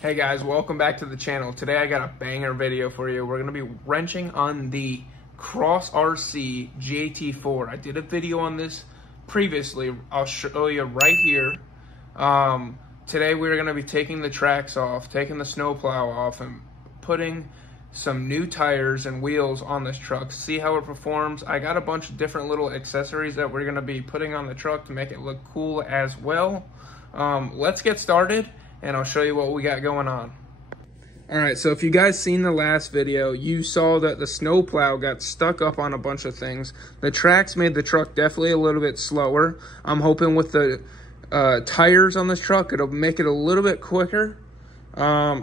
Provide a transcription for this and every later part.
Hey guys, welcome back to the channel. Today I got a banger video for you. We're going to be wrenching on the Cross RC JT4. I did a video on this previously. I'll show you right here. Today we're going to be taking the tracks off, taking the snowplow off, and putting some new tires and wheels on this truck. See how it performs. I got a bunch of different little accessories that we're going to be putting on the truck to make it look cool as well. Let's get started and I'll show you what we got going on. All right, so if you guys seen the last video, you saw that the snowplow got stuck up on a bunch of things. The tracks made the truck definitely a little bit slower. I'm hoping with the tires on this truck, it'll make it a little bit quicker. I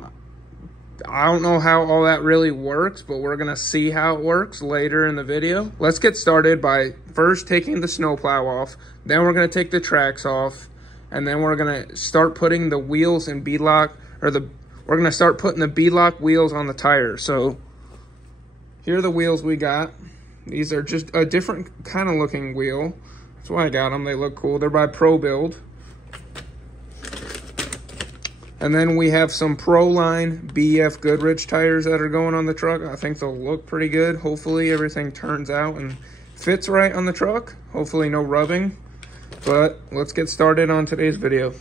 don't know how all that really works, but we're gonna see how it works later in the video. Let's get started by first taking the snowplow off, then we're gonna take the tracks off, and then we're gonna start putting the wheels in beadlock, we're gonna start putting the beadlock wheels on the tires. So here are the wheels we got. These are just a different kind of looking wheel. That's why I got them. They look cool. They're by Pro Build. And then we have some Proline BF Goodrich tires that are going on the truck. I think they'll look pretty good. Hopefully everything turns out and fits right on the truck. Hopefully no rubbing. But let's get started on today's video.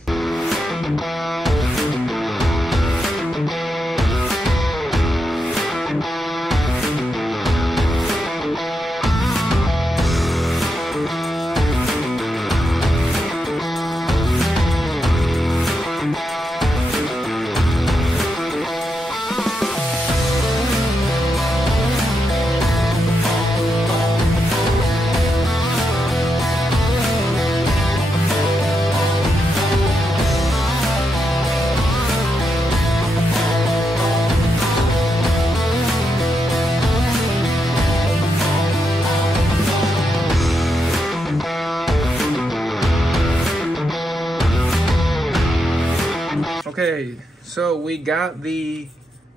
Okay, so we got the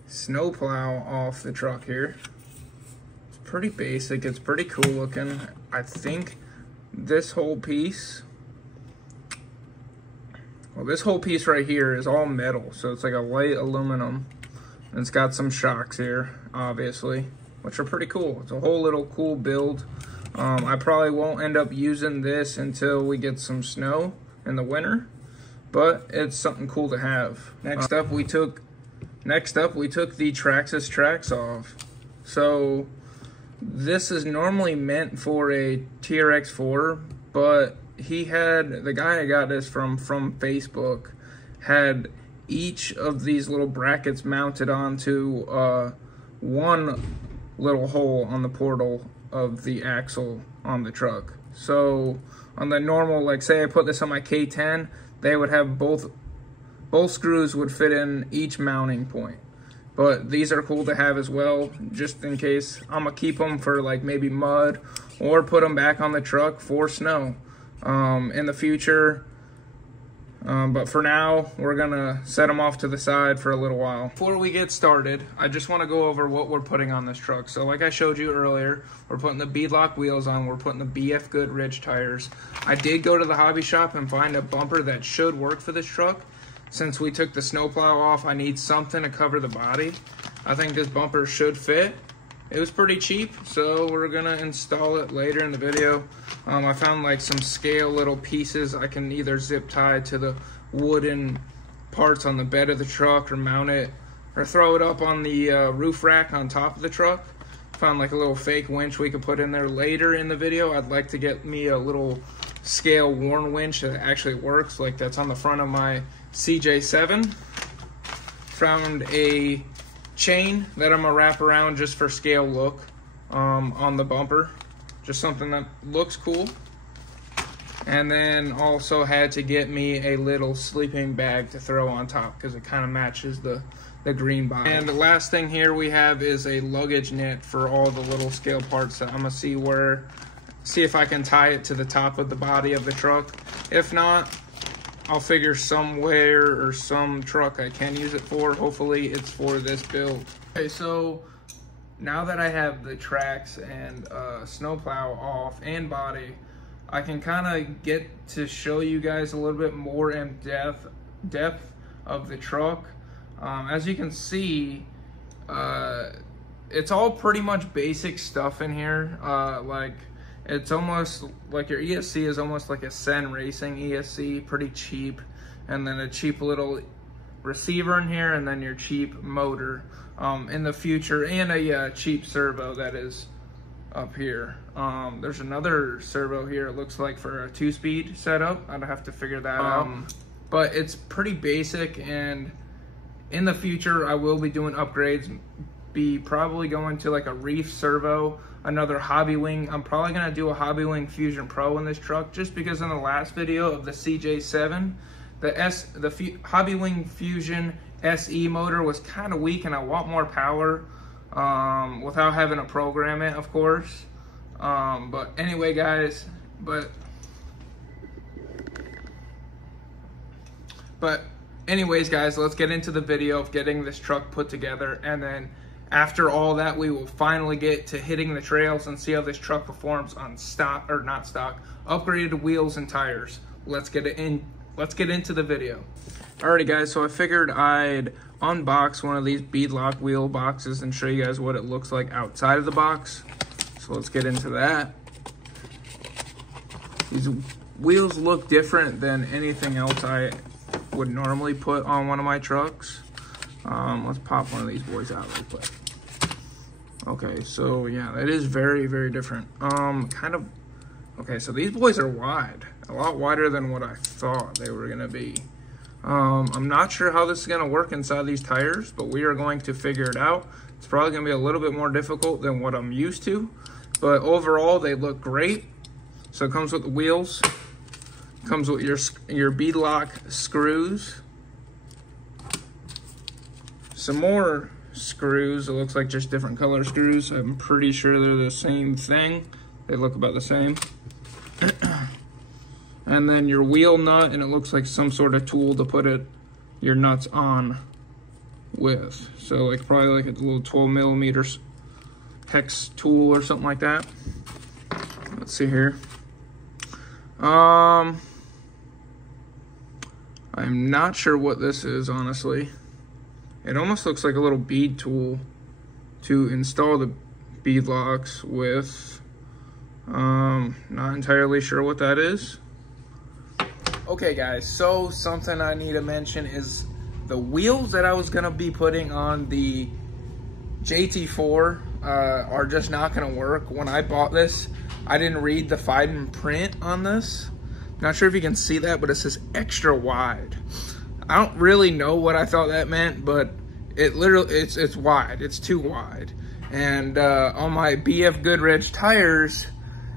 snowplow off the truck here. It's pretty basic, it's pretty cool looking. I think this whole piece, well, this whole piece right here is all metal, so it's like a light aluminum. And it's got some shocks here, obviously, which are pretty cool. It's a whole little cool build. I probably won't end up using this until we get some snow in the winter, but it's something cool to have. Next up we took the Traxxas tracks off. So this is normally meant for a TRX4, but the guy I got this from Facebook had each of these little brackets mounted onto one little hole on the portal of the axle on the truck. So on the normal, like say I put this on my K10, they would have both screws would fit in each mounting point. But these are cool to have as well, just in case. I'm gonna keep them for like maybe mud or put them back on the truck for snow in the future. But for now, we're gonna set them off to the side for a little while. Before we get started, I just wanna go over what we're putting on this truck. So like I showed you earlier, we're putting the beadlock wheels on, we're putting the BF Goodrich tires. I did go to the hobby shop and find a bumper that should work for this truck. Since we took the snowplow off, I need something to cover the body. I think this bumper should fit. It was pretty cheap, so we're gonna install it later in the video. I found like some scale little pieces I can either zip tie to the wooden parts on the bed of the truck or mount it or throw it up on the roof rack on top of the truck. Found like a little fake winch we could put in there later in the video. I'd like to get me a little scale worn winch that actually works, like that's on the front of my CJ7. Found a chain that I'm gonna wrap around just for scale look on the bumper, just something that looks cool. And then also had to get me a little sleeping bag to throw on top because it kind of matches the green body. And the last thing here we have is a luggage net for all the little scale parts that I'm gonna see if I can tie it to the top of the body of the truck. If not, I'll figure somewhere or some truck I can use it for. Hopefully it's for this build. Okay, so now that I have the tracks and snowplow off and body, I can kind of get to show you guys a little bit more in depth of the truck. As you can see, it's all pretty much basic stuff in here. Like, it's almost like your ESC is almost like a Sen Racing ESC, pretty cheap, and then a cheap little receiver in here, and then your cheap motor in the future, and a cheap servo that is up here. There's another servo here, it looks like, for a 2-speed setup. I'd have to figure that out. But it's pretty basic, and in the future I will be doing upgrades, probably going to like a reef servo, another Hobby Wing. I'm probably gonna do a Hobby Wing Fusion Pro in this truck, just because in the last video of the CJ7, the Hobby Wing Fusion SE motor was kind of weak, and I want more power without having to program it, of course. But anyway, guys, but anyways, guys, let's get into the video of getting this truck put together, and then after all that, we will finally get to hitting the trails and see how this truck performs on stock, or not stock, upgraded wheels and tires. Let's get into the video. Alrighty, guys, so I figured I'd unbox one of these beadlock wheel boxes and show you guys what it looks like outside of the box. So let's get into that. These wheels look different than anything else I would normally put on one of my trucks. Let's pop one of these boys out real quick. Okay, so yeah, that is very, very different. Okay, so these boys are wide, a lot wider than what I thought they were gonna be. I'm not sure how this is gonna work inside these tires, but we are going to figure it out. It's probably gonna be a little bit more difficult than what I'm used to, but overall they look great. So it comes with the wheels, comes with your beadlock screws, some more screws. It looks like just different color screws. I'm pretty sure they're the same thing. They look about the same. And then your wheel nut, and it looks like some sort of tool to put your nuts on with. So like probably like a little 12mm hex tool or something like that. Let's see here. I'm not sure what this is, honestly. It almost looks like a little bead tool to install the bead locks with. Not entirely sure what that is. Okay, guys, so something I need to mention is the wheels that I was gonna be putting on the JT4 are just not gonna work. When I bought this, I didn't read the fine print on this. Not sure if you can see that, but it says extra wide. I don't really know what I thought that meant, but it literally, it's wide. It's too wide. And on my BF Goodrich tires,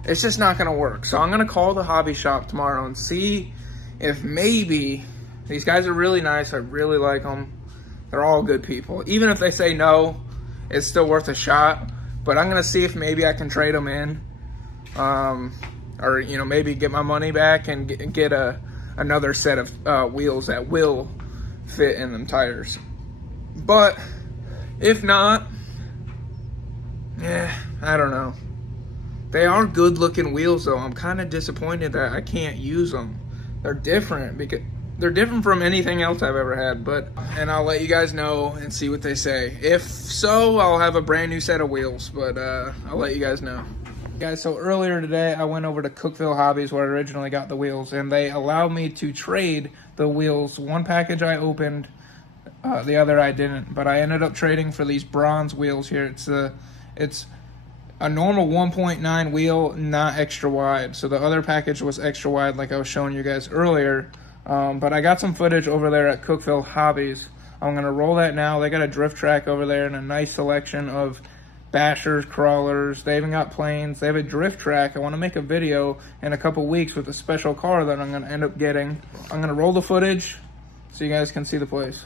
it's just not gonna work. So I'm gonna call the hobby shop tomorrow and see if maybe, these guys are really nice. I really like them. They're all good people. Even if they say no, it's still worth a shot. But I'm gonna see if maybe I can trade them in. Or, you know, maybe get my money back and get another set of wheels that will fit in them tires. But if not, yeah, I don't know. They are good looking wheels though. I'm kind of disappointed that I can't use them. They're different, because they're different from anything else I've ever had, and I'll let you guys know and see what they say. If so, I'll have a brand new set of wheels, but I'll let you guys know. Guys, so earlier today, I went over to Cookville Hobbies where I originally got the wheels, and they allowed me to trade the wheels. One package I opened, the other I didn't, but I ended up trading for these bronze wheels here. It's a normal 1.9 wheel, not extra wide. So the other package was extra wide like I was showing you guys earlier. But I got some footage over there at Cookville Hobbies. I'm gonna roll that now. They got a drift track over there and a nice selection of bashers, crawlers. They even got planes. They have a drift track. I wanna make a video in a couple weeks with a special car that I'm gonna end up getting. I'm gonna roll the footage so you guys can see the place.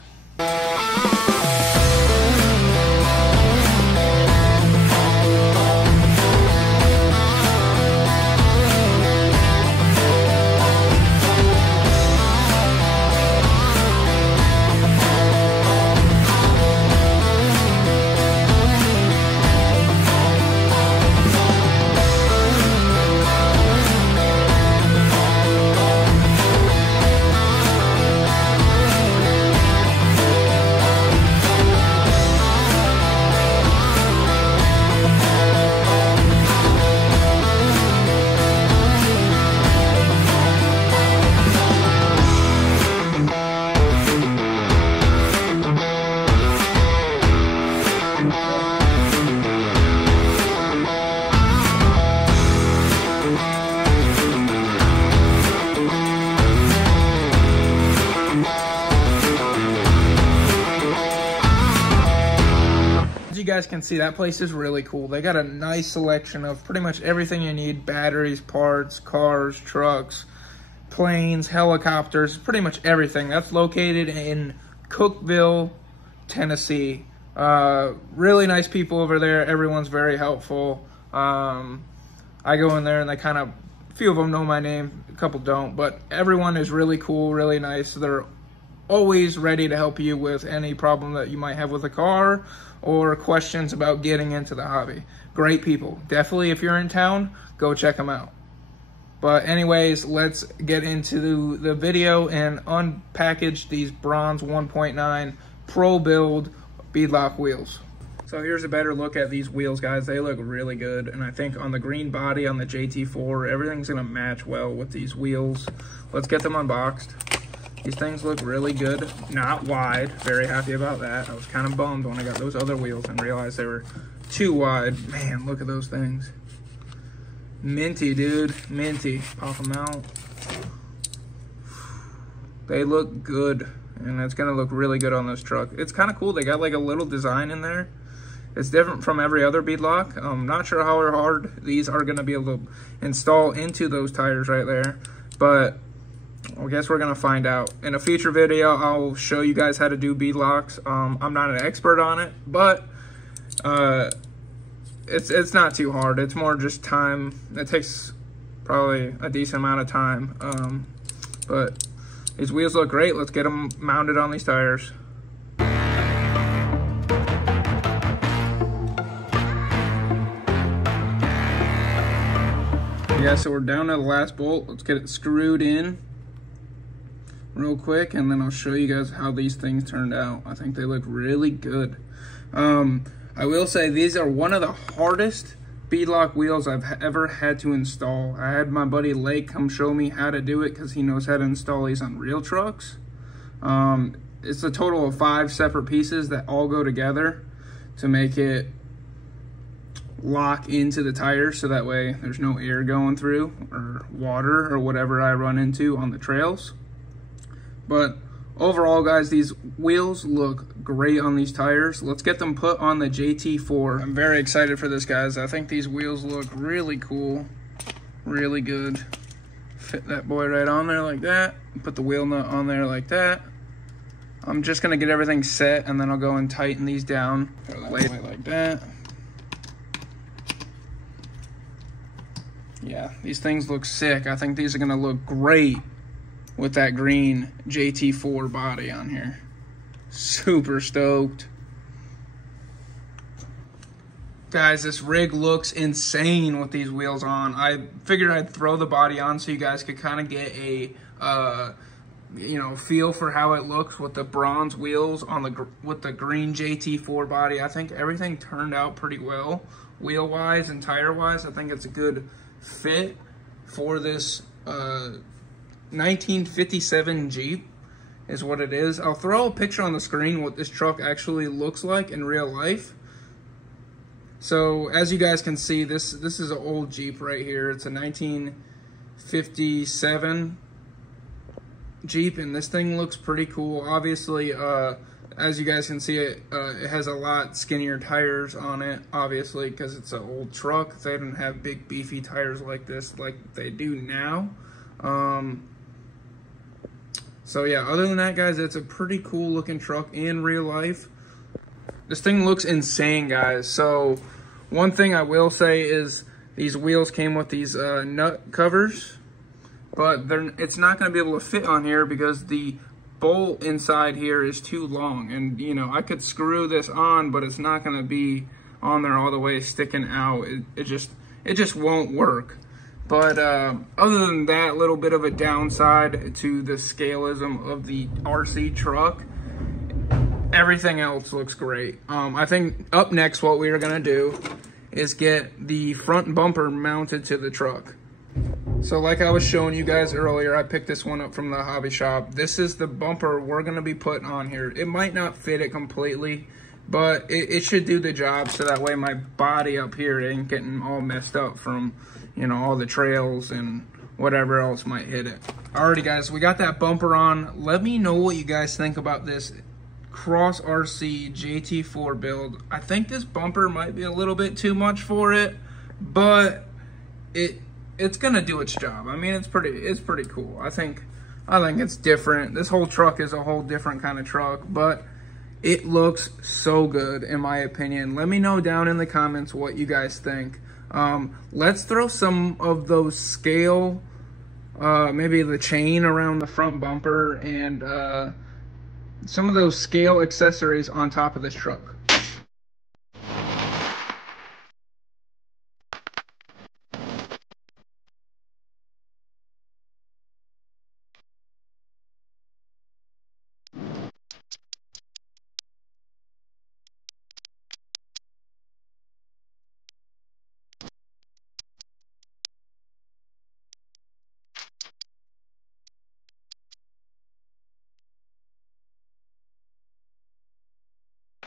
guys can see, that place is really cool. They got a nice selection of pretty much everything you need: batteries, parts, cars, trucks, planes, helicopters, pretty much everything. That's located in Cookeville, Tennessee. Really nice people over there. Everyone's very helpful. I go in there and they kind of, a few of them know my name, a couple don't, but everyone is really cool, really nice. They're always ready to help you with any problem that you might have with a car or questions about getting into the hobby. Great people. Definitely, if you're in town, go check them out. But anyways, let's get into the video and unpackage these bronze 1.9 Pro Build beadlock wheels. So here's a better look at these wheels, guys. They look really good, and I think on the green body on the JT4, everything's gonna match well with these wheels. Let's get them unboxed. These things look really good, not wide. Very happy about that. I was kind of bummed when I got those other wheels and realized they were too wide. Man, look at those things. Minty, dude, minty. Pop them out. They look good, and it's gonna look really good on this truck. It's kind of cool. They got like a little design in there. It's different from every other beadlock. I'm not sure how hard these are gonna be able to install into those tires right there, but I guess we're gonna find out. In a future video, I'll show you guys how to do beadlocks. I'm not an expert on it, but it's not too hard. It's more just time. It takes probably a decent amount of time, but these wheels look great. Let's get them mounted on these tires. Yeah, so we're down to the last bolt. Let's get it screwed in real quick, and then I'll show you guys how these things turned out. I think they look really good. I will say these are one of the hardest beadlock wheels I've ever had to install. I had my buddy Lake come show me how to do it because he knows how to install these on real trucks. It's a total of 5 separate pieces that all go together to make it lock into the tire, so that way there's no air going through or water or whatever I run into on the trails. But overall, guys, these wheels look great on these tires. Let's get them put on the JT4. I'm very excited for this, guys. I think these wheels look really cool, really good. Fit that boy right on there like that. Put the wheel nut on there like that. I'm just gonna get everything set, and then I'll go and tighten these down. Like that. Yeah, these things look sick. I think these are gonna look great with that green JT4 body on here. Super stoked. Guys, this rig looks insane with these wheels on. I figured I'd throw the body on so you guys could kind of get a feel for how it looks with the bronze wheels on with the green JT4 body. I think everything turned out pretty well, wheel-wise and tire-wise. I think it's a good fit for this 1957 Jeep is what it is. I'll throw a picture on the screen what this truck actually looks like in real life. So as you guys can see, this is an old Jeep right here. It's a 1957 Jeep, and this thing looks pretty cool. Obviously, as you guys can see, it has a lot skinnier tires on it, obviously, because it's an old truck. They didn't have big, beefy tires like this like they do now. So yeah, other than that, guys, it's a pretty cool looking truck in real life. This thing looks insane, guys. So one thing I will say is these wheels came with these nut covers, but it's not going to be able to fit on here because the bolt inside here is too long. And I could screw this on, but it's not going to be on there all the way sticking out. It just won't work. But other than that little bit of a downside to the scaleism of the RC truck, everything else looks great. I think up next what we are gonna do is get the front bumper mounted to the truck. So like I was showing you guys earlier, I picked this one up from the hobby shop. This is the bumper we're gonna be putting on here. It might not fit it completely, but it should do the job, so that way my body up here ain't getting all messed up from all the trails and whatever else might hit it. Alrighty, guys, we got that bumper on. Let me know what you guys think about this Cross RC JT4 build. I think this bumper might be a little bit too much for it, but it's gonna do its job. I mean, it's pretty cool. I think it's different. This whole truck is a whole different kind of truck, but it looks so good in my opinion. Let me know down in the comments what you guys think. Let's throw some of those scale, maybe the chain around the front bumper and some of those scale accessories on top of this truck.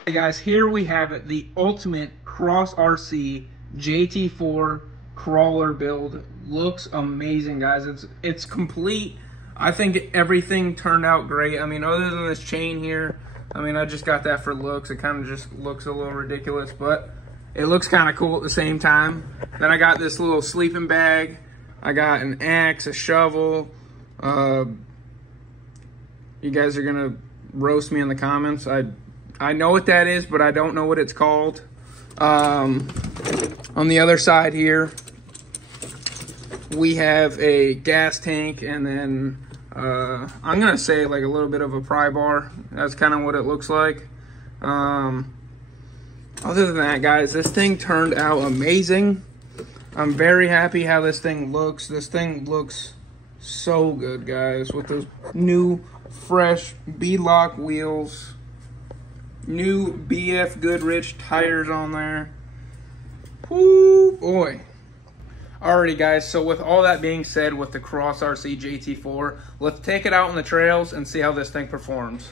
Hey guys, here we have it, the ultimate Cross RC JT4 crawler build. Looks amazing, guys. It's complete. I think everything turned out great. I mean, other than this chain here, I mean, I just got that for looks. It kind of just looks a little ridiculous, but it looks kind of cool at the same time. Then I got this little sleeping bag. I got an axe, a shovel. You guys are gonna roast me in the comments. I know what that is, but I don't know what it's called. On the other side here, we have a gas tank, and then I'm gonna say like a little bit of a pry bar. That's kind of what it looks like. Other than that, guys, this thing turned out amazing. I'm very happy how this thing looks. This thing looks so good, guys, with those new, fresh beadlock wheels. New BF Goodrich tires on there. Woo, boy. Alrighty, guys, so with all that being said with the Cross RC JT4, let's take it out on the trails and see how this thing performs.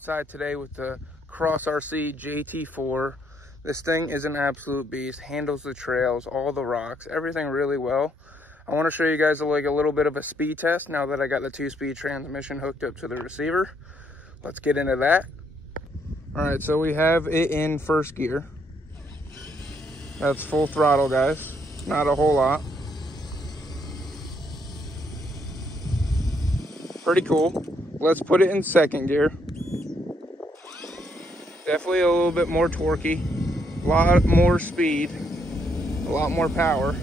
outside today with the Cross RC JT4. This thing is an absolute beast, handles the trails, all the rocks, everything really well. I want to show you guys like a little bit of a speed test now that I got the 2-speed transmission hooked up to the receiver. Let's get into that. All right, so we have it in first gear. That's full throttle, guys. Not a whole lot. Pretty cool. Let's put it in second gear. Definitely a little bit more torquey, a lot more speed, a lot more power.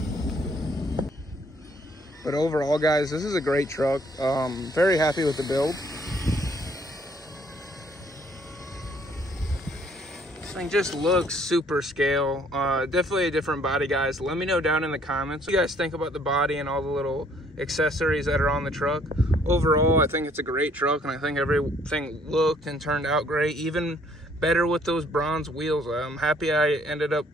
But overall, guys, this is a great truck. Very happy with the build. This thing just looks super scale. Definitely a different body, guys. Let me know down in the comments what you guys think about the body and all the little accessories that are on the truck. Overall, I think it's a great truck, and I think everything looked and turned out great, even better with those bronze wheels. I'm happy I ended up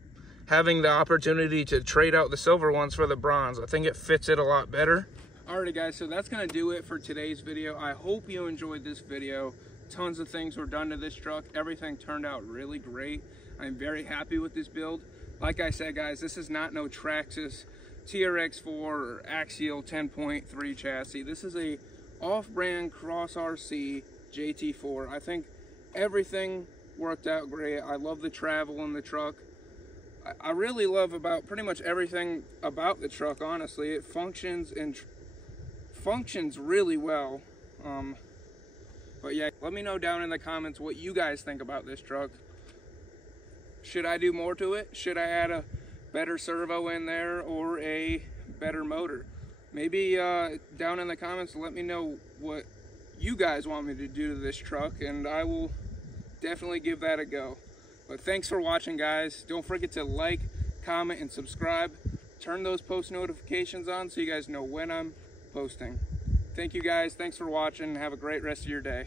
having the opportunity to trade out the silver ones for the bronze. I think it fits it a lot better. Alrighty, guys, so that's gonna do it for today's video. I hope you enjoyed this video. Tons of things were done to this truck. Everything turned out really great. I'm very happy with this build. Like I said, guys, this is not no Traxxas TRX4 or Axial 10.3 chassis. This is a off-brand Cross RC JT4. I think everything worked out great. I love the travel in the truck. I really love about pretty much everything about the truck, honestly. It functions and functions really well. But yeah, let me know down in the comments what you guys think about this truck. Should I do more to it? Should I add a better servo in there or a better motor? Maybe down in the comments, let me know what you guys want me to do to this truck, and I will definitely give that a go. But thanks for watching, guys. Don't forget to like, comment, and subscribe. Turn those post notifications on so you guys know when I'm posting. Thank you, guys. Thanks for watching. Have a great rest of your day.